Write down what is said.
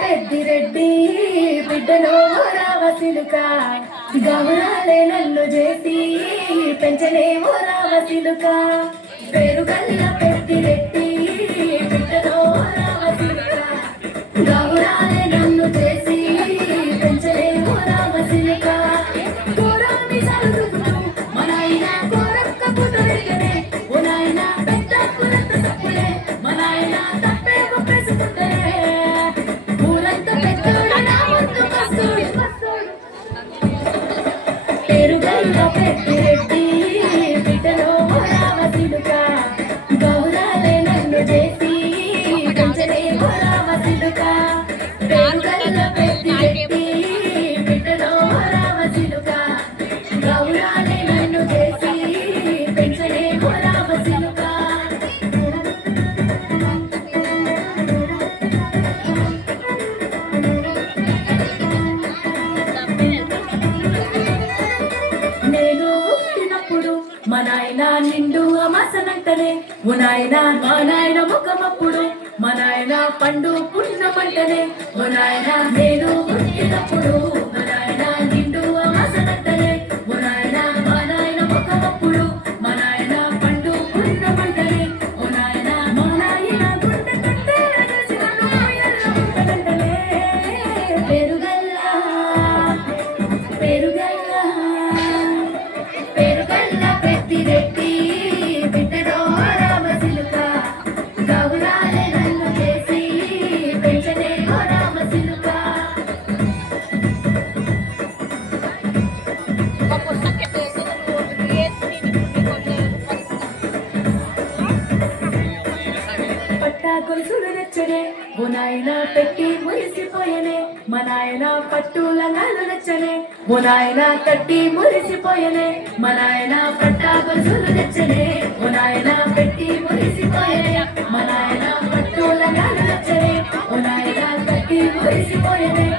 పెద్దిరెడ్డి బిడ్డలో రావసిలుక గౌరాలే నన్ను చేసి పెంచలేమో రావసిలుక పేరుగల్ల పెద్దిరెడ్డి బిడ్డలో రావసిలుక గౌరాలే నన్ను చేసి పెంచలేమో రావసిలుక కూరాన్ని సరుదుతూ మనైన కోరక్క కుదరగనే ఉనాయన పెద్ద కులంత తప్పులే మనైన తప్పే ఒప్పేసుకుంటే పెద్దిరెడ్డి బిడ్డలో రావసిలుక గౌరాలే నన్ను చేసి పెంచలేమో రావసిలుక పేరుగల్ల పెద్దిరెడ్డి బిడ్డలో రావసిలుక గౌరాలే నన్ను చేసి పెంచలేమో రావసిలుక మా నాయన నిండు అమాసనంటనే ఓ నాయన మా నాయన ముఖమప్పుడు మా నాయన పండు పుట్టినమంటనే ఓ నాయన నేను పుట్టినప్పుడు మా నాయన నిండు అమాసనంటనే ఓ నాయన మా నాయన ముఖమప్పుడు మా నాయన పండు పుట్టినమంటనే ఓ నాయన మా నాయన గుండె కంటే ఎల్లమంటనే పెరుగల్ల పెరుగల్ల పెరుగల్ల పెద్దిరెడ్డి బిడ్డలో రావసిలుక గౌరాలే నన్ను చేసి పెంచలేమో రావసిలుక పట్టా గొలుసులు నచ్చనే ఓ నాయన పెట్టి మురిసిపోయనే మా నాయన పట్టు లంగాలు నచ్చనే ఓ నాయన కట్టి మురిసిపోయనే మా నాయన పట్టా గొలుసులు నచ్చనే ఓ నాయన పెట్టి మురిసిపోయనే మా నాయన పట్టు లంగాలు నచ్చనే ఓ నాయన కట్టి మురిసిపోయనే